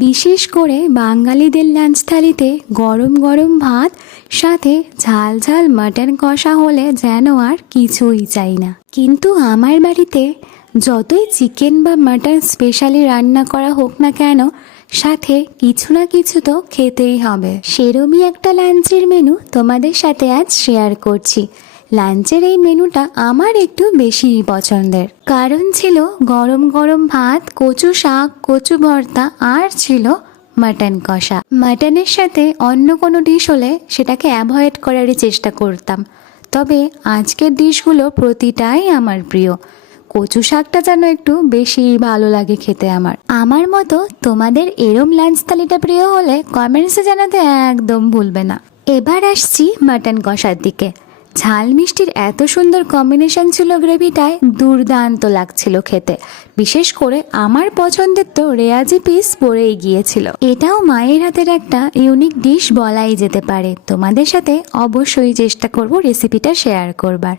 বিশেষ করে বাঙালিদের লাঞ্চ থালিতে গরম গরম ভাত সাথে ঝাল ঝাল মাটন কষা হলে যেন আর কিছুই চাই না। কিন্তু আমার বাড়িতে যতই চিকেন বা মাটন স্পেশালি রান্না করা হোক না কেন, সাথে কিছু না কিছু তো খেতেই হবে। সেরমই একটা লাঞ্চের মেনু তোমাদের সাথে আজ শেয়ার করছি। লাঞ্চের এই মেনুটা আমার একটু বেশিই পছন্দের, কারণ ছিল গরম গরম ভাত, কচু শাক, কচু ভর্তা আর ছিল মাটন কষা। মাটনের সাথে অন্য কোনো ডিশ হলে সেটাকে অ্যাভয়েড করারই চেষ্টা করতাম, তবে আজকের ডিশগুলো প্রতিটাই আমার প্রিয়। কচু শাকটা যেন একটু বেশি ভালো লাগে খেতে আমার মতো তোমাদের এরম লাঞ্চ থালিটা প্রিয় হলে কমেন্টসে জানাতে একদম ভুলবে না। এবার আসছি মাটন কষার দিকে। ঝাল মিষ্টির এত সুন্দর কম্বিনেশন ছিল গ্রেভিটায়, দুর্দান্ত লাগছিল খেতে। বিশেষ করে আমার পছন্দের তো রেয়াজি পিস পড়েই গিয়েছিল। এটাও মায়ের হাতের একটা ইউনিক ডিশ বলাই যেতে পারে। তোমাদের সাথে অবশ্যই চেষ্টা করব রেসিপিটা শেয়ার করবার।